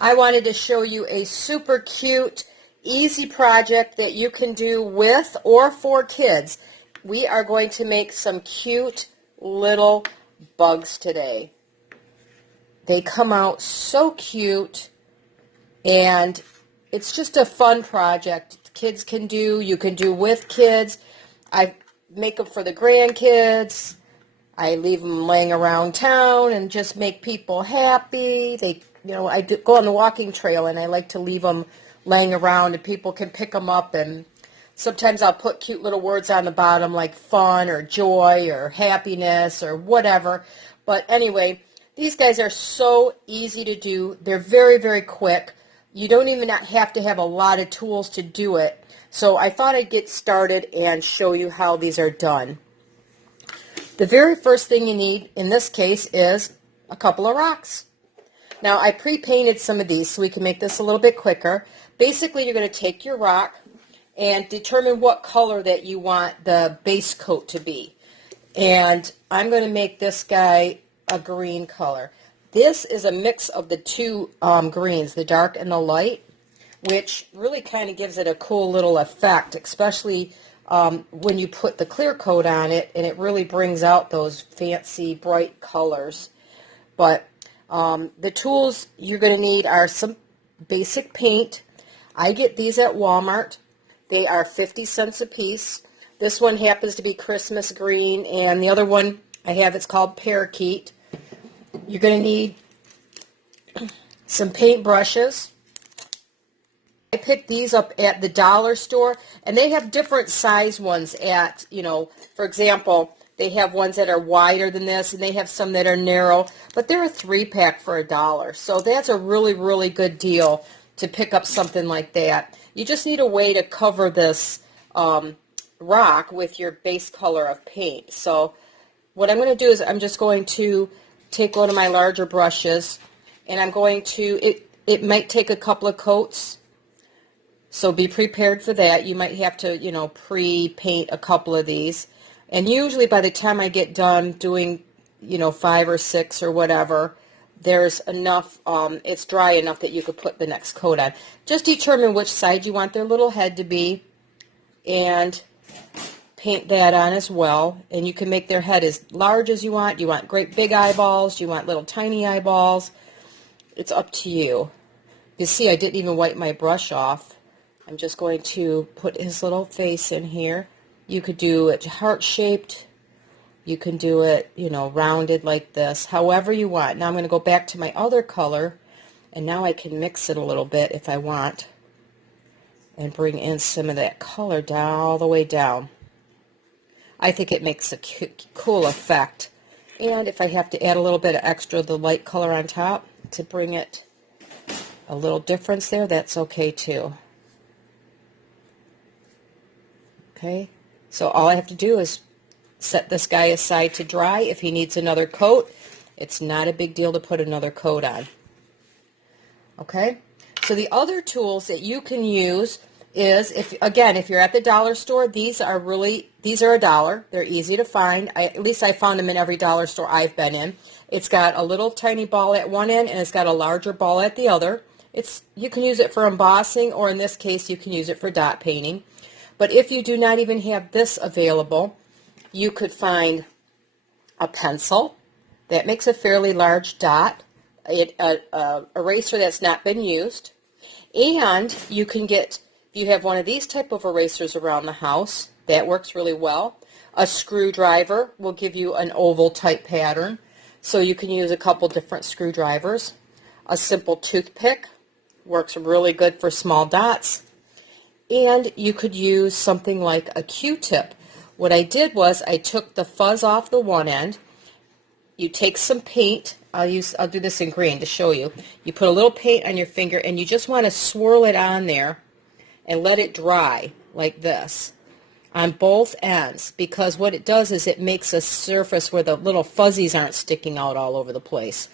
I wanted to show you a super cute, easy project that you can do with or for kids. We are going to make some cute little bugs today. They come out so cute, and it's just a fun project kids can do. You can do with kids. I make them for the grandkids. I leave them laying around town and just make people happy. I go on the walking trail and I like to leave them laying around and people can pick them up, and sometimes I'll put cute little words on the bottom like fun or joy or happiness or whatever. But anyway, these guys are so easy to do. They're very, very quick. You don't even have to have a lot of tools to do it. So I thought I'd get started and show you how these are done. The very first thing you need in this case is a couple of rocks. Now I pre-painted some of these so we can make this a little bit quicker. Basically you're going to take your rock and determine what color that you want the base coat to be. And I'm going to make this guy a green color. This is a mix of the two greens, the dark and the light, which really kind of gives it a cool little effect, especially when you put the clear coat on it, and it really brings out those fancy bright colors. But the tools you're going to need are some basic paint. I get these at Walmart. They are 50 cents a piece. This one happens to be Christmas green, and the other one I have, it's called Parakeet. You're going to need some paint brushes. I picked these up at the dollar store, and they have different size ones at, for example, they have ones that are wider than this, and they have some that are narrow, but they're a 3-pack for $1. So that's a really, really good deal to pick up something like that. You just need a way to cover this rock with your base color of paint. So what I'm going to do is I'm just going to take one of my larger brushes, and I'm going to, it might take a couple of coats. So be prepared for that. You might have to, pre-paint a couple of these. And usually by the time I get done doing, 5 or 6 or whatever, there's enough, it's dry enough that you could put the next coat on. Just determine which side you want their little head to be and paint that on as well. And you can make their head as large as you want. You want great big eyeballs. You want little tiny eyeballs. It's up to you. You see, I didn't even wipe my brush off. I'm just going to put his little face in here. You could do it heart-shaped. You can do it, rounded like this, however you want. Now I'm going to go back to my other color, and now I can mix it a little bit if I want and bring in some of that color down, all the way down. I think it makes a cool effect. And if I have to add a little bit of extra, the light color on top to bring it a little difference there, that's okay too. Okay, so all I have to do is set this guy aside to dry. If he needs another coat, it's not a big deal to put another coat on. Okay, so the other tools that you can use is, if you're at the dollar store, these are $1. They're easy to find. At least I found them in every dollar store I've been in. It's got a little tiny ball at one end, and it's got a larger ball at the other. You can use it for embossing, or in this case, you can use it for dot painting. But if you do not even have this available, you could find a pencil that makes a fairly large dot, an eraser that's not been used, and you can get, if you have one of these type of erasers around the house, that works really well. A screwdriver will give you an oval type pattern, so you can use a couple different screwdrivers. A simple toothpick works really good for small dots. And you could use something like a Q-tip. What I did was I took the fuzz off the one end. You take some paint. I'll do this in green to show you. You put a little paint on your finger, and you just want to swirl it on there and let it dry like this on both ends, because what it does is it makes a surface where the little fuzzies aren't sticking out all over the place.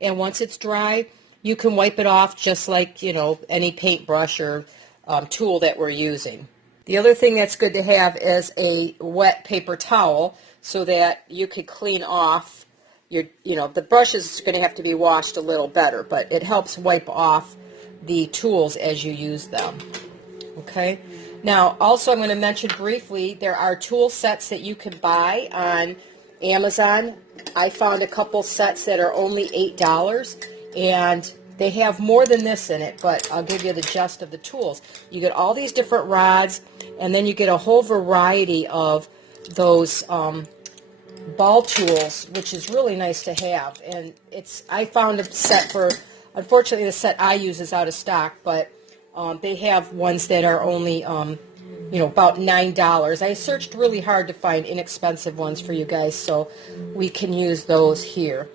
And once it's dry, you can wipe it off just like, any paintbrush or tool that we're using. The other thing that's good to have is a wet paper towel so that you could clean off, the brush is going to have to be washed a little better, but it helps wipe off the tools as you use them. Okay. Now, also I'm going to mention briefly, there are tool sets that you can buy on Amazon. I found a couple sets that are only $8, and they have more than this in it, but I'll give you the gist of the tools. You get all these different rods, and then you get a whole variety of those ball tools, which is really nice to have. And I found a set for, unfortunately the set I use is out of stock, but they have ones that are only about $9. I searched really hard to find inexpensive ones for you guys, so we can use those here.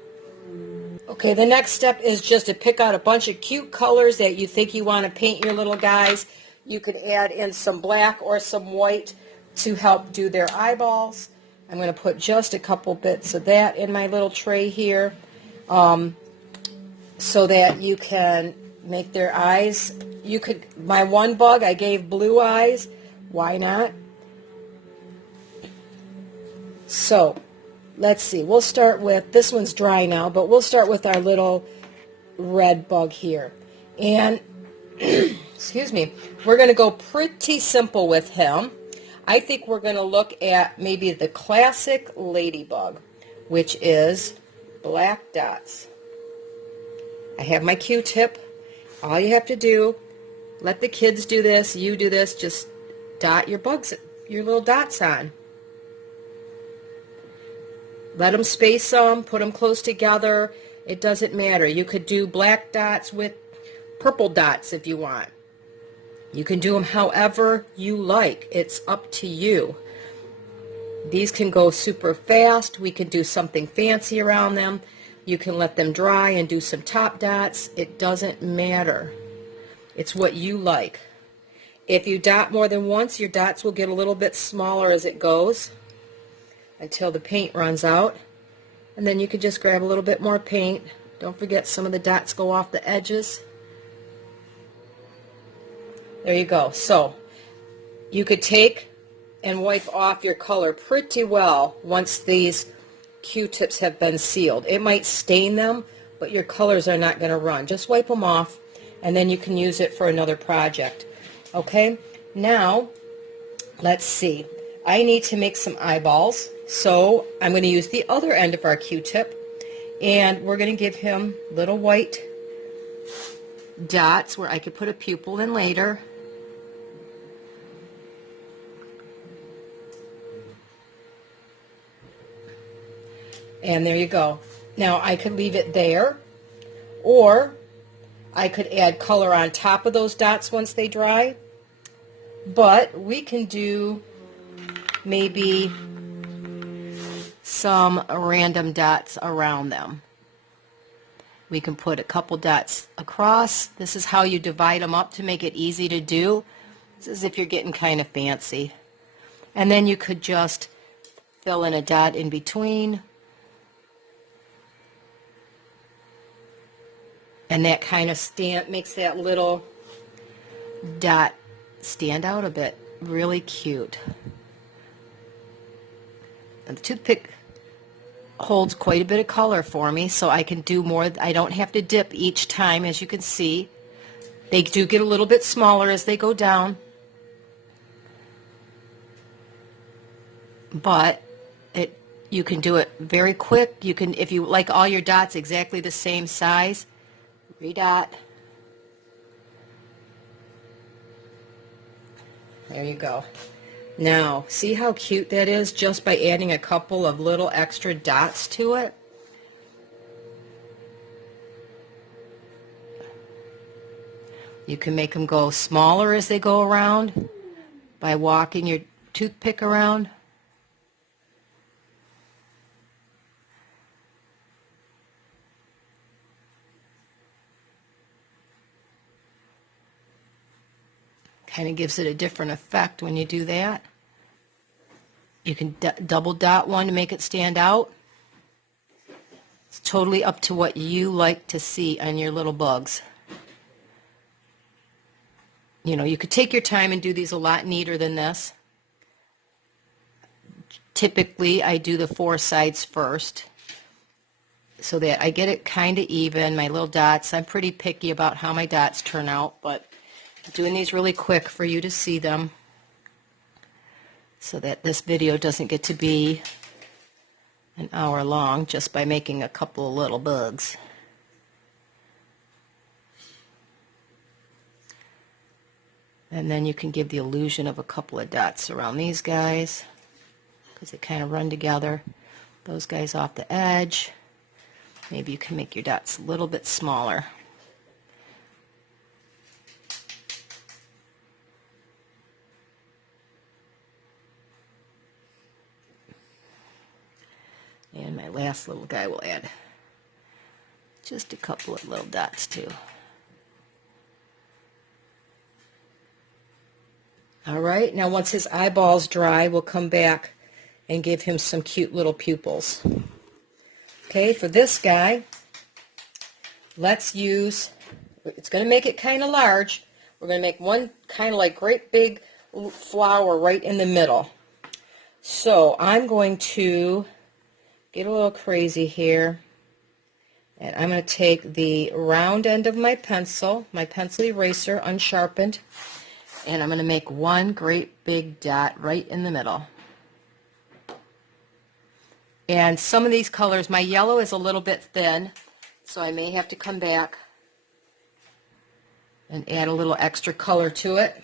Okay, the next step is just to pick out a bunch of cute colors that you think you want to paint your little guys. You could add in some black or some white to help do their eyeballs. I'm going to put just a couple bits of that in my little tray here, so that you can make their eyes. My one bug, I gave blue eyes. Why not? So, let's see. We'll start with, this one's dry now, but we'll start with our little red bug here. And, excuse me, we're going to go pretty simple with him. I think we're going to look at maybe the classic Ladybug, which is black dots. I have my Q-tip. All you have to do, let the kids do this, you do this, just dot your little dots on. Let them space them, put them close together. It doesn't matter. You could do black dots with purple dots if you want. You can do them however you like. It's up to you. These can go super fast. We can do something fancy around them. You can let them dry and do some top dots. It doesn't matter. It's what you like. If you dot more than once, your dots will get a little bit smaller as it goes until the paint runs out. And then you can just grab a little bit more paint. Don't forget some of the dots go off the edges. There you go. So you could take and wipe off your color pretty well once these Q-tips have been sealed. It might stain them, but your colors are not going to run. Just wipe them off, and then you can use it for another project. Okay, now let's see. I need to make some eyeballs, so I'm going to use the other end of our Q-tip, and we're going to give him little white dots where I could put a pupil in later. And there you go. Now I could leave it there, or I could add color on top of those dots once they dry, but we can do maybe some random dots around them. We can put a couple dots across. This is how you divide them up to make it easy to do. This is if you're getting kind of fancy. And then you could just fill in a dot in between. And that kind of makes that little dot stand out a bit. Really cute. And the toothpick holds quite a bit of color for me, so I can do more. I don't have to dip each time, as you can see. They do get a little bit smaller as they go down, but you can do it very quick. You can, if you like all your dots exactly the same size, redot. There you go. Now, see how cute that is just by adding a couple of little extra dots to it? You can make them go smaller as they go around by walking your toothpick around. Kind of gives it a different effect when you do that. You can double dot one to make it stand out. It's totally up to what you like to see on your little bugs. You know, you could take your time and do these a lot neater than this. Typically, I do the four sides first. so that I get it kind of even, my little dots. I'm pretty picky about how my dots turn out, but I'm doing these really quick for you to see them so that this video doesn't get to be an hour long just by making a couple of little bugs. And then you can give the illusion of a couple of dots around these guys because they kind of run together. Those guys off the edge. Maybe you can make your dots a little bit smaller. And my last little guy will add just a couple of little dots too. All right, now once his eyeballs dry, we'll come back and give him some cute little pupils. Okay, for this guy, let's use, it's going to make it kind of large. We're going to make one kind of like great big flower right in the middle. So I'm going to get a little crazy here. And I'm going to take the round end of my pencil eraser, unsharpened, and I'm going to make one great big dot right in the middle. And some of these colors, my yellow is a little bit thin, so I may have to come back and add a little extra color to it.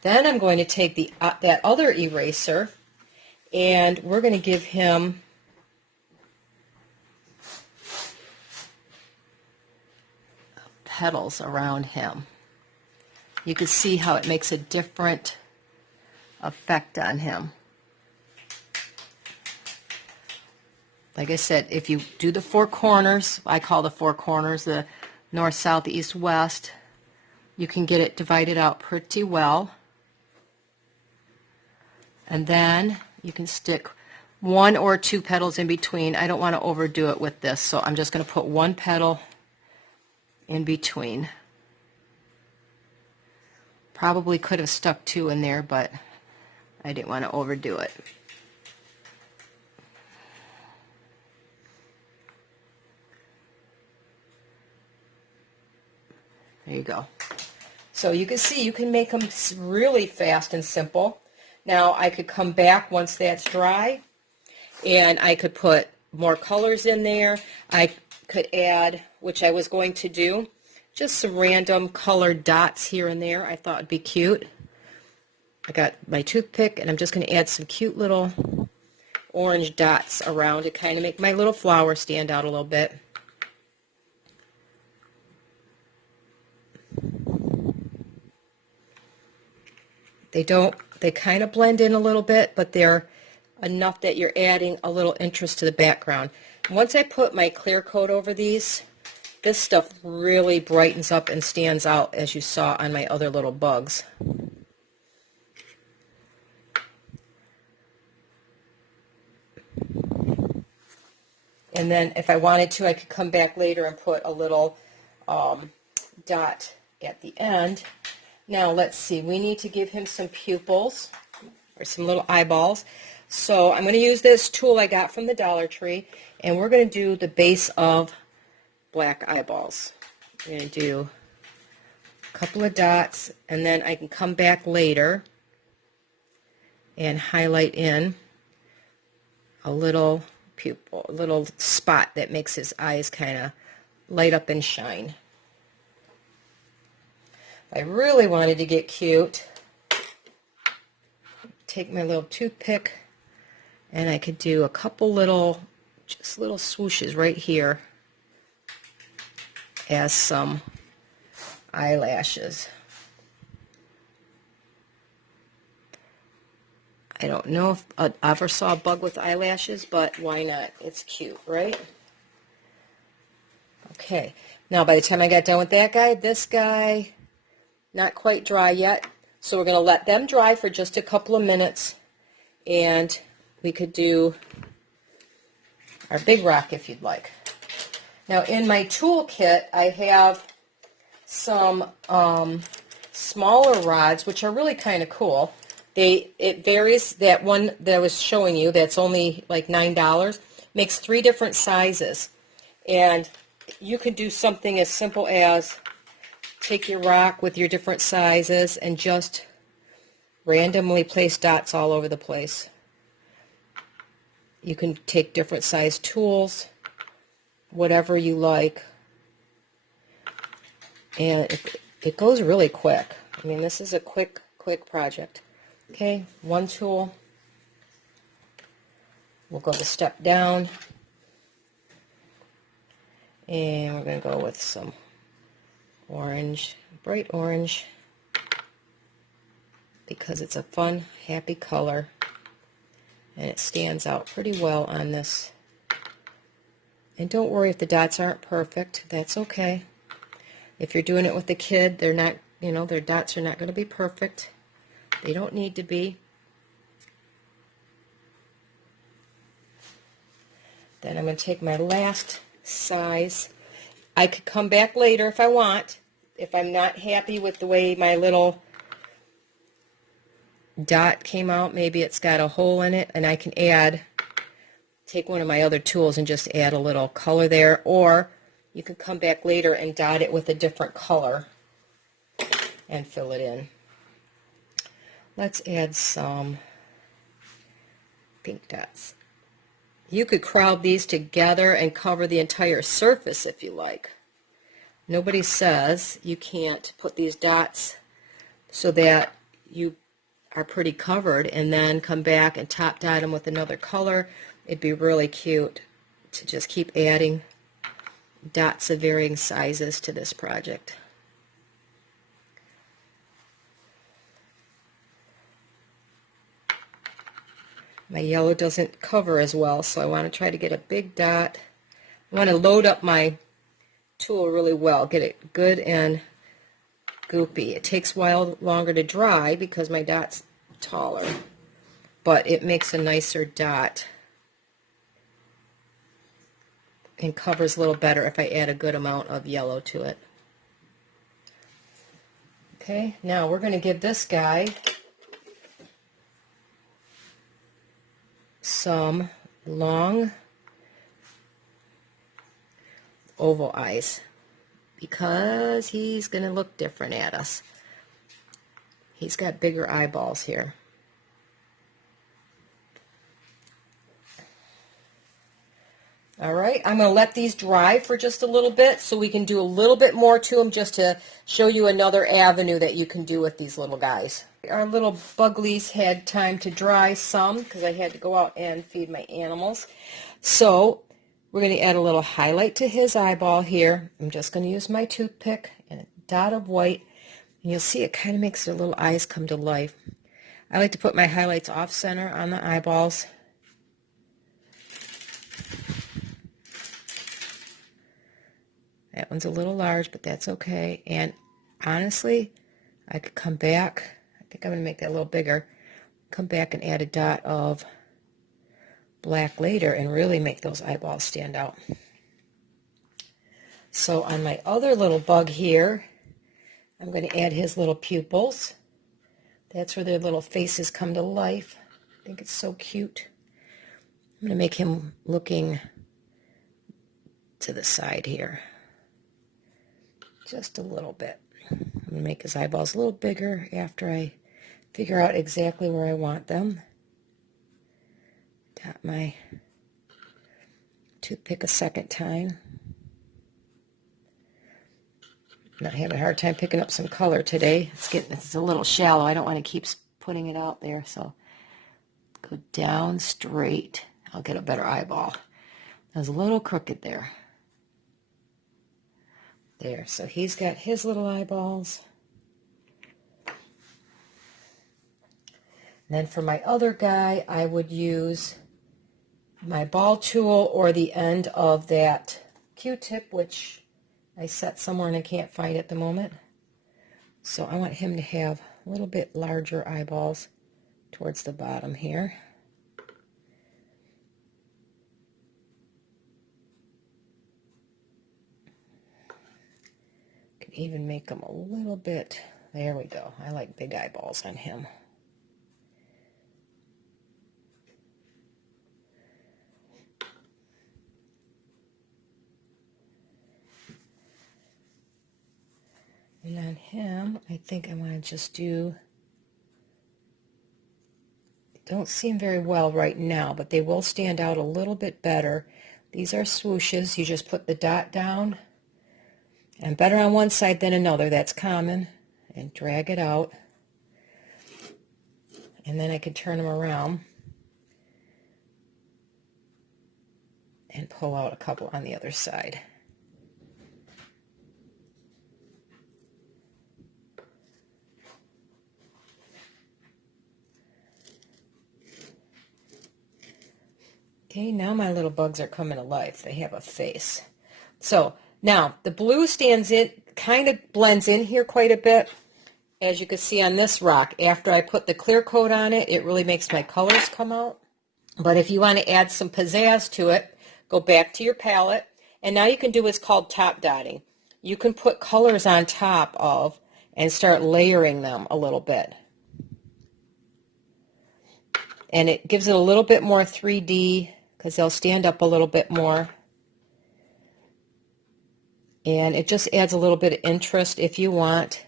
Then I'm going to take that other eraser, and we're going to give him petals around him. You can see how it makes a different effect on him. Like I said, if you do the four corners, I call the four corners the north, south, east, west, you can get it divided out pretty well. And then you can stick one or two petals in between. I don't want to overdo it with this, so I'm just going to put one petal in between. Probably could have stuck two in there, but I didn't want to overdo it. There you go. So you can see you can make them really fast and simple. Now I could come back once that's dry, and I could put more colors in there. I could add, which I was going to do, just some random colored dots here and there. I thought it'd be cute. I got my toothpick, and I'm just going to add some cute little orange dots around to kind of make my little flower stand out a little bit. They kind of blend in a little bit, but they're enough that you're adding a little interest to the background. Once I put my clear coat over these, this stuff really brightens up and stands out, as you saw on my other little bugs. And then if I wanted to, I could come back later and put a little dot at the end. Now let's see, we need to give him some pupils, or some little eyeballs. So I'm going to use this tool I got from the Dollar Tree, and we're going to do the base of black eyeballs. We're going to do a couple of dots, and then I can come back later and highlight in a little pupil, a little spot that makes his eyes kind of light up and shine. If I really wanted to get cute, take my little toothpick, and I could do a couple little, just little swooshes right here as some eyelashes. I don't know if I ever saw a bug with eyelashes, but why not? It's cute, right? Okay, now by the time I got done with that guy, this guy, not quite dry yet, so we're going to let them dry for just a couple of minutes, and we could do our big rock if you'd like. Now in my toolkit, I have some smaller rods, which are really kind of cool. It varies. That one that I was showing you, that's only like $9, makes 3 different sizes. And you can do something as simple as take your rock with your different sizes and just randomly place dots all over the place. You can take different size tools, whatever you like, and it goes really quick. I mean, this is a quick project. Okay, one tool. We'll go the step down, and we're going to go with some orange, bright orange, because it's a fun, happy color, and it stands out pretty well on this. And don't worry if the dots aren't perfect. That's okay. If you're doing it with a kid, they're not, their dots are not going to be perfect. They don't need to be. Then I'm going to take my last size. I could come back later if I want. If I'm not happy with the way my little dot came out, maybe it's got a hole in it, and I can take one of my other tools and just add a little color there, or you could come back later and dot it with a different color and fill it in. Let's add some pink dots. You could crowd these together and cover the entire surface if you like. Nobody says you can't put these dots so that you are pretty covered and then come back and top dot them with another color. It'd be really cute to just keep adding dots of varying sizes to this project. My yellow doesn't cover as well, so I want to try to get a big dot. I want to load up my tool really well, get it good and goopy. It takes a while longer to dry because my dot's taller, but it makes a nicer dot and covers a little better if I add a good amount of yellow to it. Okay, now we're going to give this guy some long oval eyes because he's going to look different at us. He's got bigger eyeballs here. All right, I'm going to let these dry for just a little bit so we can do a little bit more to them, just to show you another avenue that you can do with these little guys. Our little buglies had time to dry some because I had to go out and feed my animals. So we're going to add a little highlight to his eyeball here. I'm just going to use my toothpick and a dot of white, and you'll see it kind of makes their little eyes come to life. I like to put my highlights off center on the eyeballs. That one's a little large, but that's okay. And honestly, I could come back. I think I'm going to make that a little bigger. Come back and add a dot of black later and really make those eyeballs stand out. So on my other little bug here, I'm going to add his little pupils. That's where their little faces come to life. I think it's so cute. I'm going to make him looking to the side here. Just a little bit. I'm going to make his eyeballs a little bigger after I figure out exactly where I want them. Dot my toothpick a second time. I'm not having a hard time picking up some color today. It's a little shallow. I don't want to keep putting it out there, so go down straight. I'll get a better eyeball. I was a little crooked there. There, so he's got his little eyeballs. And then for my other guy, I would use my ball tool or the end of that Q-tip, which I set somewhere and I can't find at the moment. So I want him to have a little bit larger eyeballs towards the bottom here. Even make them a little bit, there we go. I like big eyeballs on him. And on him, I think I want to just do, don't seem very well right now, but they will stand out a little bit better. These are swooshes. You just put the dot down, and better on one side than another. That's common. And drag it out. And then I can turn them around and pull out a couple on the other side. Okay, now my little bugs are coming to life. They have a face. So now the blue stands in, kind of blends in here quite a bit. As you can see on this rock, after I put the clear coat on it, it really makes my colors come out. But if you want to add some pizzazz to it, go back to your palette. And now you can do what's called top dotting. You can put colors on top of and start layering them a little bit. And it gives it a little bit more 3D because they'll stand up a little bit more. And it just adds a little bit of interest if you want.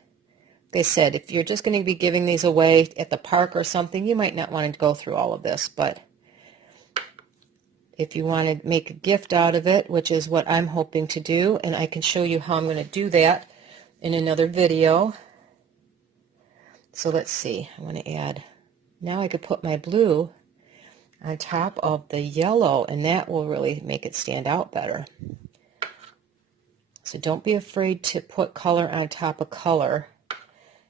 Like I said, if you're just going to be giving these away at the park or something, you might not want to go through all of this. But if you want to make a gift out of it, which is what I'm hoping to do, and I can show you how I'm going to do that in another video. So let's see. I want to add, now I could put my blue on top of the yellow, and that will really make it stand out better. So don't be afraid to put color on top of color.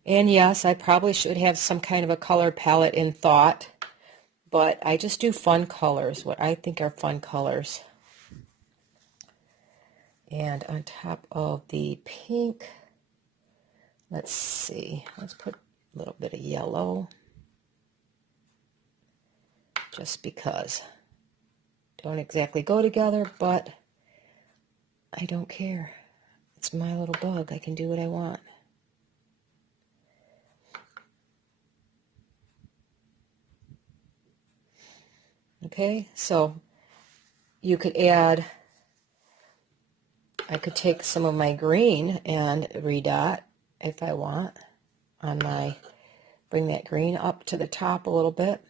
And yes, I probably should have some kind of a color palette in thought, but I just do fun colors, what I think are fun colors. And on top of the pink, let's see, let's put a little bit of yellow, just because. Don't exactly go together, but I don't care. It's my little bug. I can do what I want. Okay, so you could add, I could take some of my green and redot if I want on my, bring that green up to the top a little bit.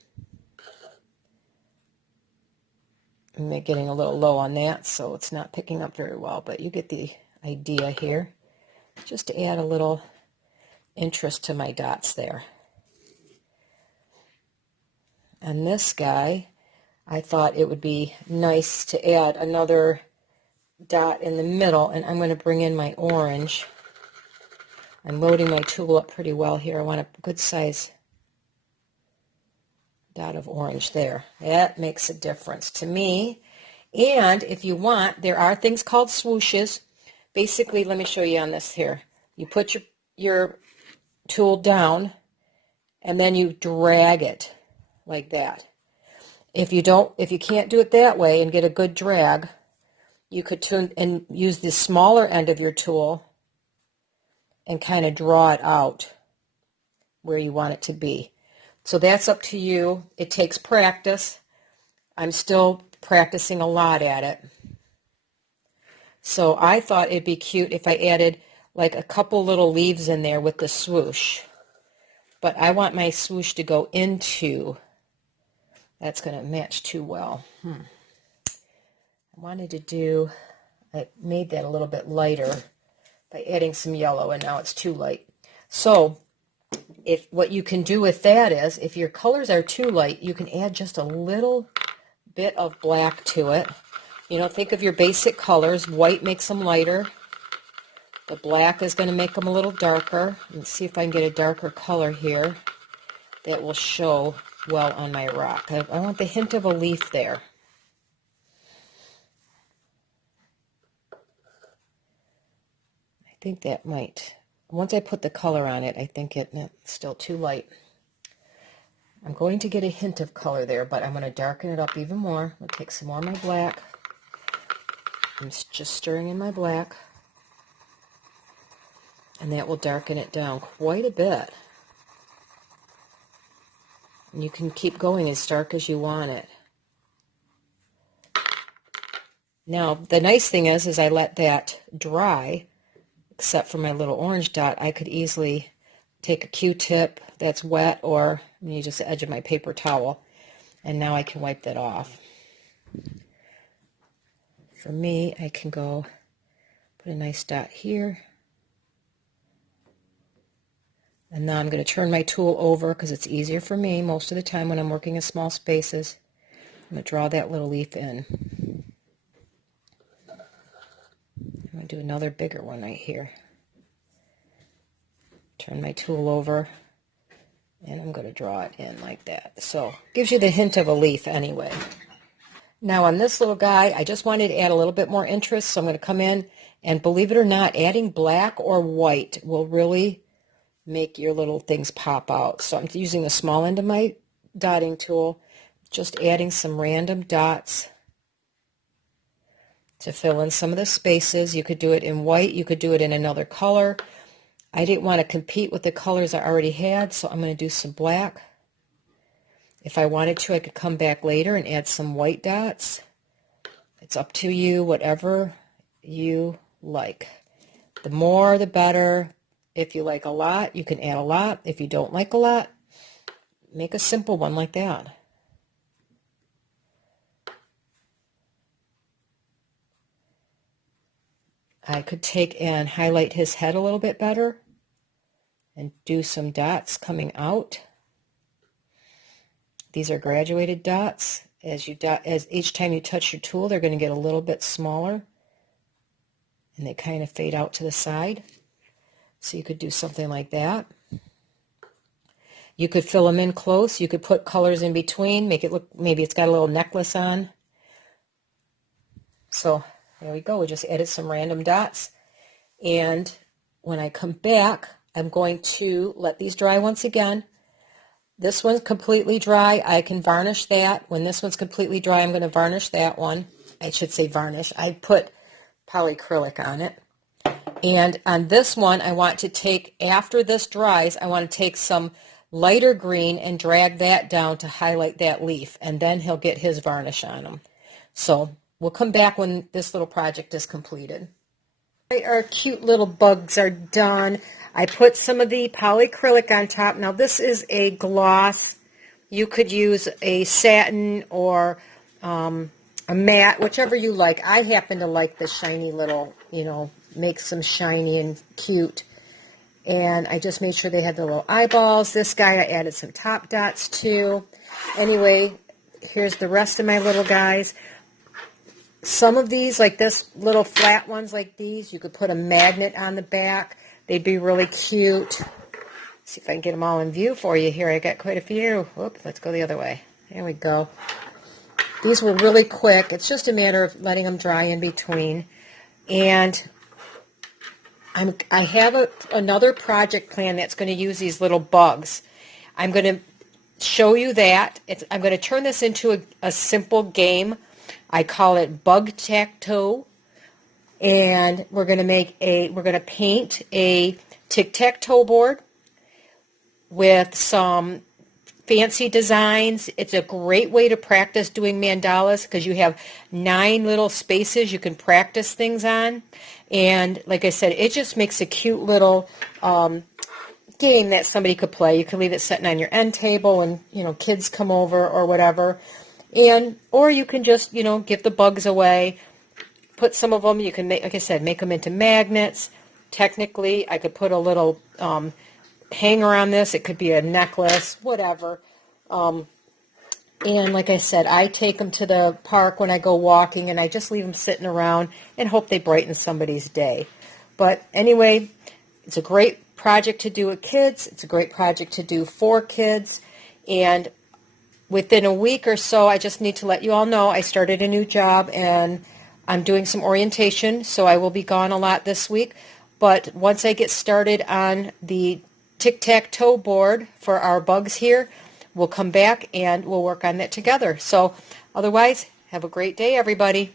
I'm getting a little low on that, so it's not picking up very well, but you get the idea here. Just to add a little interest to my dots there. And this guy, I thought it would be nice to add another dot in the middle, and I'm going to bring in my orange. I'm loading my tool up pretty well here. I want a good size dot of orange there. That makes a difference to me. And if you want, there are things called swooshes. Basically, let me show you on this here. You put your tool down, and then you drag it like that. If you can't do it that way and get a good drag, you could turn and use the smaller end of your tool and kind of draw it out where you want it to be. So that's up to you. It takes practice. I'm still practicing a lot at it. So I thought it'd be cute if I added like a couple little leaves in there with the swoosh. But I want my swoosh to go into, that's going to match too well. I wanted to do, I made that a little bit lighter by adding some yellow, and now it's too light. So if what you can do with that is, if your colors are too light, you can add just a little bit of black to it. You know, think of your basic colors. White makes them lighter. The black is going to make them a little darker. Let's see if I can get a darker color here that will show well on my rock. I want the hint of a leaf there. I think that might, once I put the color on it, I think it's still too light. I'm going to get a hint of color there, but I'm going to darken it up even more. I'll take some more of my black. I'm just stirring in my black, and that will darken it down quite a bit. And you can keep going as dark as you want it. Now, the nice thing is I let that dry. except for my little orange dot, I could easily take a Q-tip that's wet, or I'm going to use the edge of my paper towel, and now I can wipe that off. For me, I can go put a nice dot here. And now I'm going to turn my tool over because it's easier for me most of the time when I'm working in small spaces. I'm going to draw that little leaf in. I'm going to do another bigger one right here. Turn my tool over, and I'm going to draw it in like that. So gives you the hint of a leaf anyway. Now on this little guy, I just wanted to add a little bit more interest, so I'm going to come in, and believe it or not, adding black or white will really make your little things pop out. So I'm using the small end of my dotting tool, just adding some random dots to fill in some of the spaces. You could do it in white, you could do it in another color. I didn't want to compete with the colors I already had, so I'm going to do some black. If I wanted to, I could come back later and add some white dots. It's up to you, whatever you like. The more, the better. If you like a lot, you can add a lot. If you don't like a lot, make a simple one like that. I could take and highlight his head a little bit better and do some dots coming out. These are graduated dots. As each time you touch your tool, they're going to get a little bit smaller, and they kind of fade out to the side. So you could do something like that. You could fill them in close. You could put colors in between, make it look, maybe it's got a little necklace on. So there we go. We just added some random dots. And when I come back, I'm going to let these dry once again. This one's completely dry. I can varnish that. When this one's completely dry, I'm going to varnish that one. I should say varnish. I put polyacrylic on it. And on this one, I want to take, after this dries, I want to take some lighter green and drag that down to highlight that leaf, and then he'll get his varnish on him. So we'll come back when this little project is completed. Our cute little bugs are done. I put some of the polyacrylic on top. Now this is a gloss. You could use a satin or a matte, whichever you like. I happen to like the shiny little, makes them shiny and cute. And I just made sure they had the little eyeballs. This guy I added some top dots to. Anyway, here's the rest of my little guys. Some of these, like this little flat ones like these, you could put a magnet on the back. They'd be really cute. See if I can get them all in view for you here. I got quite a few. Whoop, let's go the other way. There we go. These were really quick. It's just a matter of letting them dry in between. And I have another project plan that's going to use these little bugs. I'm going to show you that. I'm going to turn this into a simple game. I call it Bug Tac-Toe, and we're going to paint a tic-tac-toe board with some fancy designs. It's a great way to practice doing mandalas because you have 9 little spaces you can practice things on. And like I said, it just makes a cute little game that somebody could play. You could leave it sitting on your end table and, kids come over or whatever. Or you can just, give the bugs away. Put some of them, you can make, like I said, make them into magnets. Technically, I could put a little hanger on this. It could be a necklace, whatever. And like I said, I take them to the park when I go walking, and I just leave them sitting around and hope they brighten somebody's day. But anyway, it's a great project to do with kids. It's a great project to do for kids. And within a week or so, I just need to let you all know I started a new job, and I'm doing some orientation, so I will be gone a lot this week. But once I get started on the tic-tac-toe board for our bugs here, we'll come back and we'll work on that together. So otherwise, have a great day, everybody.